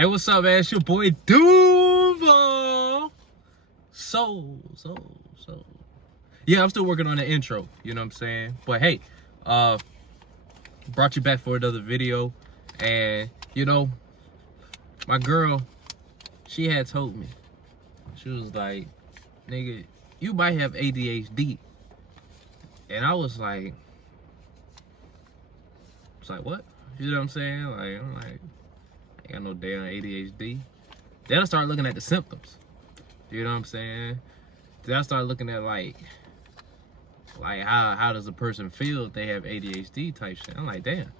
Hey, what's up, man? It's your boy Duval. So. Yeah, I'm still working on the intro. You know what I'm saying? But hey, brought you back for another video, and my girl, she had told me, she was like, "Nigga, you might have ADHD," and I was like, what? You know what I'm saying? Like, I'm like, I ain't got no damn ADHD. Then I started looking at the symptoms. You know what I'm saying? Then I started looking at like how does a person feel if they have ADHD type shit. I'm like, damn.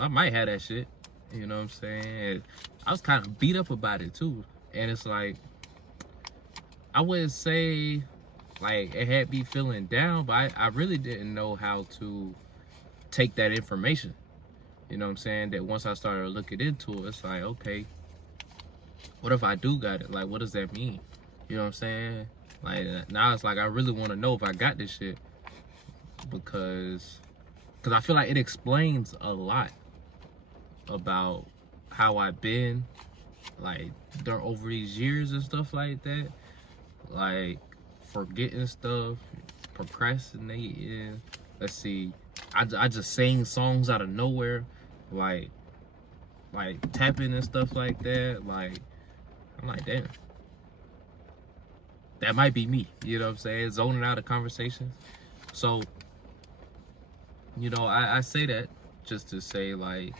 I might have that shit. You know what I'm saying? And I was kind of beat up about it too. And it's like, I wouldn't say like it had me feeling down, but I really didn't know how to take that information. You know what I'm saying? That once I started looking into it, it's like, okay, what if I do got it? Like, what does that mean? You know what I'm saying? Like, now it's like I really want to know if I got this shit, because I feel like it explains a lot about how I've been like over these years and stuff like that, like forgetting stuff, procrastinating. Let's see, I just sing songs out of nowhere, like tapping and stuff like that. Like, I'm like, damn, that might be me. You know what I'm saying? Zoning out of conversations. So, I say that just to say, like,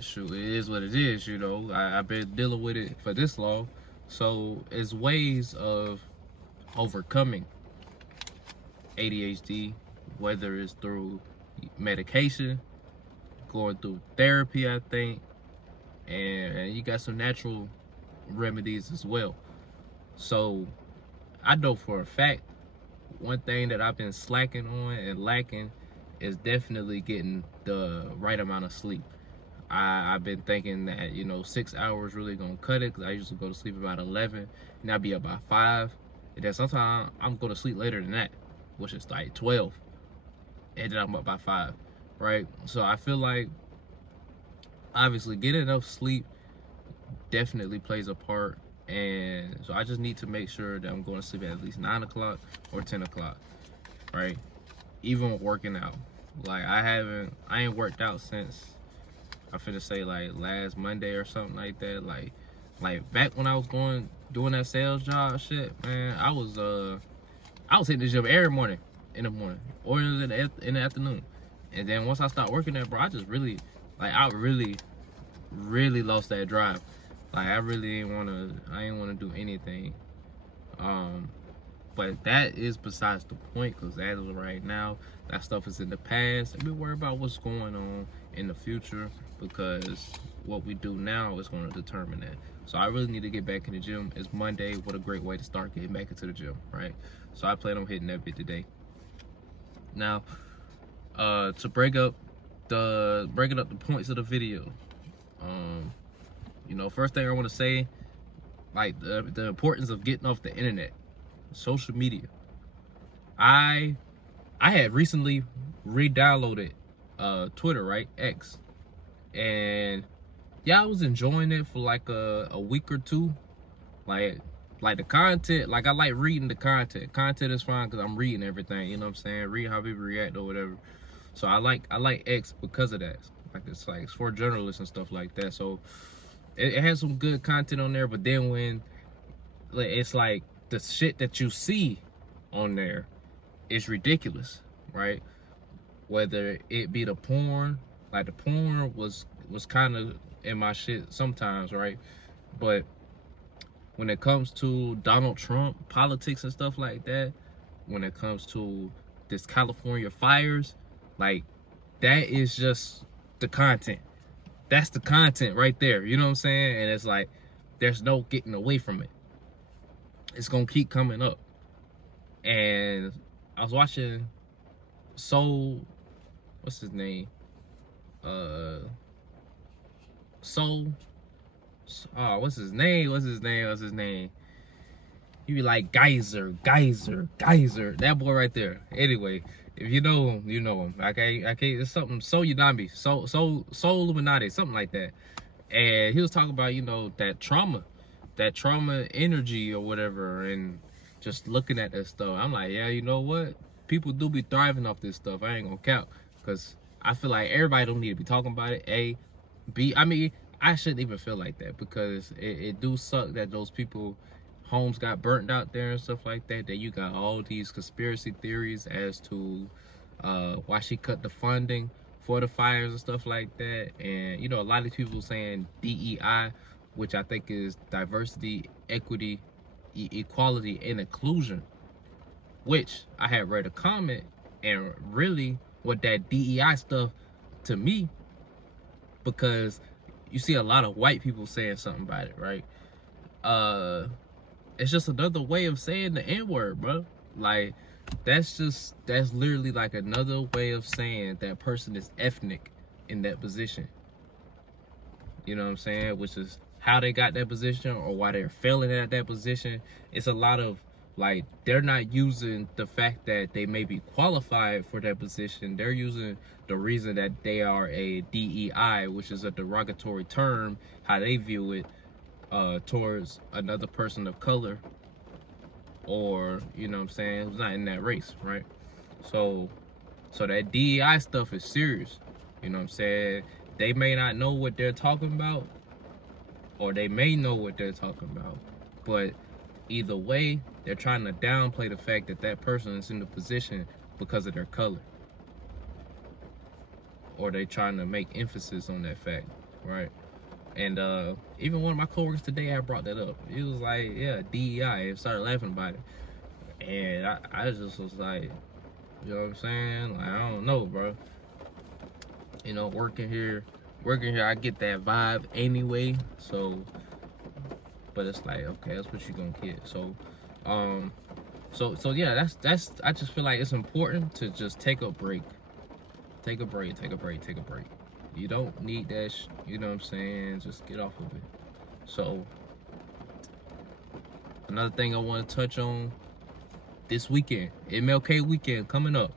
shoot, it is what it is. I've been dealing with it for this long. So it's ways of overcoming ADHD, whether it's through medication, going through therapy, I think, and you got some natural remedies as well. So I know for a fact, one thing that I've been slacking on and lacking is definitely getting the right amount of sleep. I've been thinking that 6 hours really gonna cut it, because I usually go to sleep about 11 and I'll be up by 5, and then sometimes I'm going to sleep later than that, which is like 12, and then I'm up by 5, right? So I feel like obviously getting enough sleep definitely plays a part, and so I just need to make sure that I'm going to sleep at least 9 o'clock or 10 o'clock, right? Even working out, like I ain't worked out since, I finna say, like last Monday or something like that. Like back when I was doing that sales job shit, man, I was hitting the gym every morning, in the morning, or in the afternoon. And then once I stopped working there, bro, I just really, like, I really lost that drive. Like, I really ain't wanna do anything. But that is besides the point, because as of right now, that stuff is in the past, and we worry about what's going on in the future, because what we do now is going to determine that. So I really need to get back in the gym. It's Monday. What a great way to start getting back into the gym, right? So I plan on hitting that bit today. Now, to break up the points of the video, first thing I want to say, like the importance of getting off the internet, social media. I had recently re-downloaded Twitter, right? X. And yeah, I was enjoying it for like a week or two. Like the content, like, I like reading the content. Content is fine because I'm reading everything, you know what I'm saying? Read how people react or whatever. So I like X because of that. Like, it's for journalists and stuff like that. So it has some good content on there, but then when it's like the shit that you see on there is ridiculous, right? Whether it be the porn, like the porn was kind of in my shit sometimes, right? But when it comes to Donald Trump politics and stuff like that, when it comes to this California fires, like, that is just the content. That's the content right there, you know what I'm saying? And it's like, there's no getting away from it. It's gonna keep coming up. And I was watching what's his name? What's his name? He be like Geyser. That boy right there. Anyway, If you know him, you know him. I can't. It's something so Unami, so Illuminati, something like that. And he was talking about, that trauma energy or whatever, and just looking at that stuff. I'm like, yeah, you know what? People do be thriving off this stuff. I ain't gonna count, because I feel like everybody don't need to be talking about it. A, B. I mean, I shouldn't even feel like that, because it do suck that those people homes got burnt out there and stuff like that. That you got all these conspiracy theories as to why she cut the funding for the fires and stuff like that. And a lot of people saying DEI, which I think is diversity, equity, equality, and inclusion, which I had read a comment, and really what that DEI stuff to me, because you see a lot of white people saying something about it, right? It's just another way of saying the N-word, bro. Like, that's literally like another way of saying that person is ethnic in that position. You know what I'm saying? Which is how they got that position, or why they're failing at that position. It's a lot of, like, they're not using the fact that they may be qualified for that position. They're using the reason that they are a DEI, which is a derogatory term, how they view it, towards another person of color, or who's not in that race, right? So that DEI stuff is serious. You know what I'm saying? They may not know what they're talking about, or they may know what they're talking about, but either way, they're trying to downplay the fact that that person is in the position because of their color, or they trying to make emphasis on that fact, right? And even one of my coworkers today, I brought that up. He was like, yeah, DEI, and started laughing about it. And I just was like, you know what I'm saying? Like, I don't know, bro. Working here, I get that vibe anyway. So, but it's like, okay, that's what you gonna get. So, so yeah, that's. I just feel like it's important to just take a break. Take a break. You don't need that, you know what I'm saying? Just get off of it. So, another thing I want to touch on this weekend, MLK weekend coming up.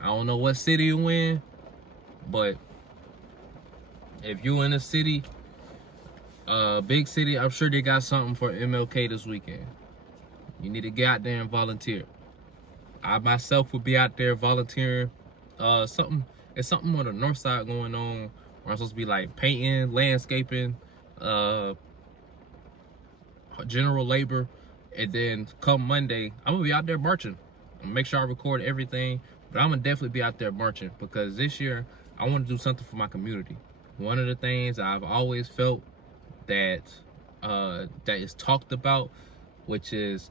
I don't know what city you're in, but if you're in a city, big city, I'm sure they got something for MLK this weekend. You need to get out there and volunteer. I myself will be out there volunteering. It's something on the north side going on, where I'm supposed to be like painting, landscaping, general labor. And then come Monday, I'm gonna be out there marching. I'm gonna make sure I record everything, but I'm gonna definitely be out there marching, because this year I want to do something for my community. One of the things I've always felt that that is talked about, which is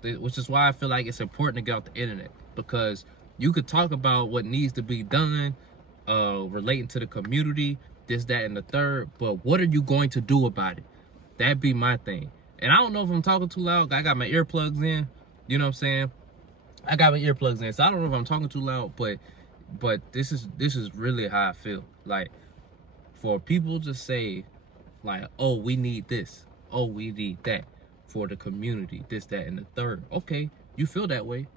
why I feel like it's important to get off the internet, because you could talk about what needs to be done, relating to the community, this, that, and the third, but what are you going to do about it? That'd be my thing. And I don't know if I'm talking too loud. I got my earplugs in. You know what I'm saying? I got my earplugs in, so I don't know if I'm talking too loud, but this is really how I feel. Like, for people to say, like, oh, we need this, oh, we need that for the community, this, that, and the third. Okay, you feel that way.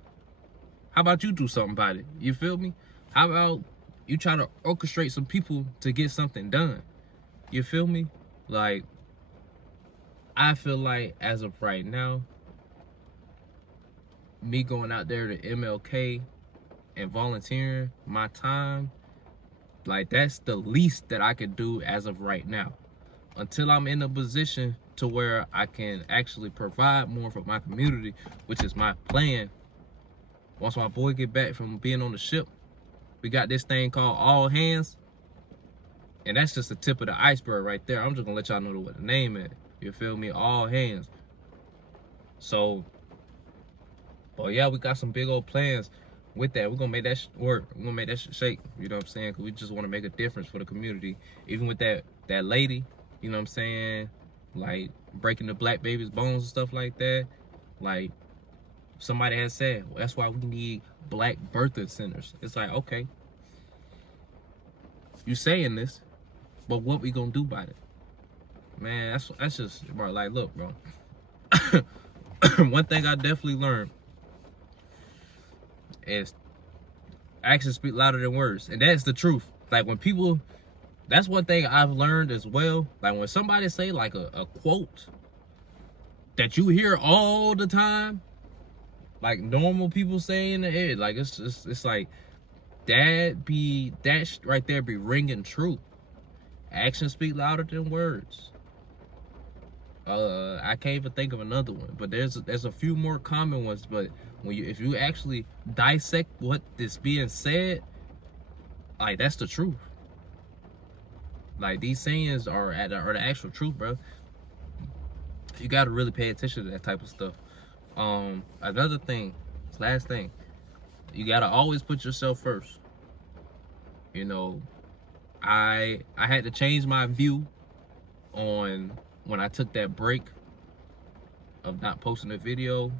How about you do something about it? You feel me? How about you try to orchestrate some people to get something done? You feel me? Like, I feel like as of right now, me going out there to MLK and volunteering my time, like, that's the least that I could do as of right now, until I'm in a position to where I can actually provide more for my community, which is my plan. Once my boy get back from being on the ship, we got this thing called All Hands, and that's just the tip of the iceberg right there. I'm just gonna let y'all know what the name is. You feel me? All Hands. So, but yeah, we got some big old plans with that. We're gonna make that work. We're gonna make that shake. You know what I'm saying? Because we just want to make a difference for the community. Even with that lady, you know what I'm saying? Like, breaking the black baby's bones and stuff like that. Like, somebody has said, well, that's why we need black birthing centers. It's like, okay, you saying this, but what we gonna do about it? Man, that's just, bro, like, look, bro. One thing I definitely learned is actions speak louder than words, and that's the truth. Like when people, that's one thing I've learned as well. Like when somebody say like a quote that you hear all the time, like normal people saying it, like it's like that right there be ringing true. Actions speak louder than words. I can't even think of another one, but there's a few more common ones. But if you actually dissect what is being said, like that's the truth. Like these sayings are the actual truth, bro. You gotta really pay attention to that type of stuff. Another thing, last thing, you gotta always put yourself first. You know, I had to change my view on when I took that break of not posting a video.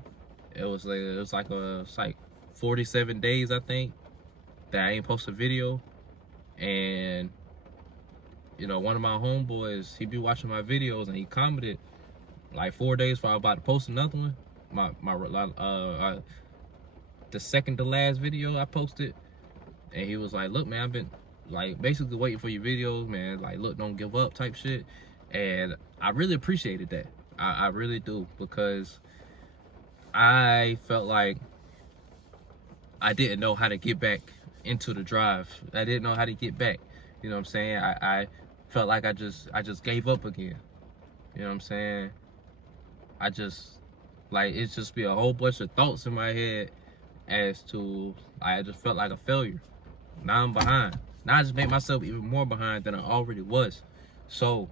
It was like 47 days, I think, that I ain't posted a video. And you know, one of my homeboys, he be watching my videos, and he commented like 4 days before I was about to post another one. The second to last video I posted, and he was like, "Look, man, I've been like basically waiting for your videos, man. Like, look, don't give up," type shit. And I really appreciated that. I really do, because I felt like I didn't know how to get back into the drive. I didn't know how to get back. You know what I'm saying? I felt like I just gave up again. You know what I'm saying? I just, like, it's just be a whole bunch of thoughts in my head as to, I just felt like a failure. Now I'm behind. Now I just made myself even more behind than I already was. So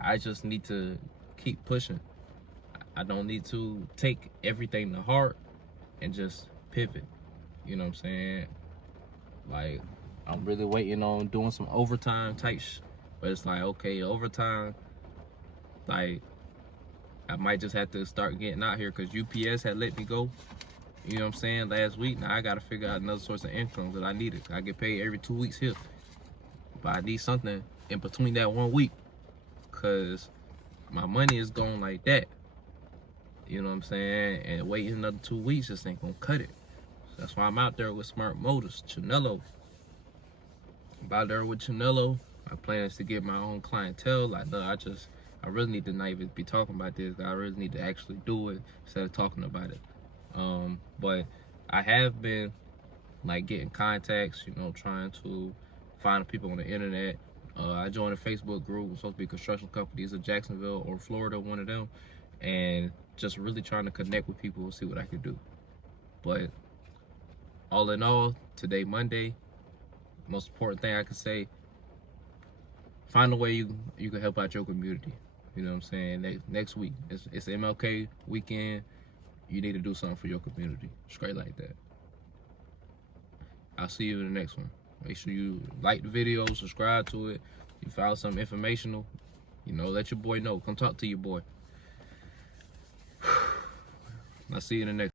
I just need to keep pushing. I don't need to take everything to heart and just pivot. You know what I'm saying? Like, I'm really waiting on doing some overtime type but it's like, okay, overtime, like, I might just have to start getting out here, because UPS had let me go, you know what I'm saying, last week. Now I got to figure out another source of income that I needed. I get paid every 2 weeks here, but I need something in between that 1 week, because my money is going like that. You know what I'm saying? And waiting another 2 weeks just ain't gonna cut it. So that's why I'm out there with Smart Motors, Chinello. I'm out there with Chinello. My plan is to get my own clientele. Like, look, I really need to not even be talking about this. I really need to actually do it instead of talking about it. But I have been like getting contacts, you know, trying to find people on the internet. I joined a Facebook group. It's supposed to be construction companies in Jacksonville or Florida, one of them, and just really trying to connect with people and see what I can do. But all in all, today, Monday, most important thing I can say, find a way you can help out your community. You know what I'm saying? Next week, it's MLK weekend. You need to do something for your community. Straight like that. I'll see you in the next one. Make sure you like the video, subscribe to it. If you found something informational, you know, let your boy know. Come talk to your boy. I'll see you in the next one.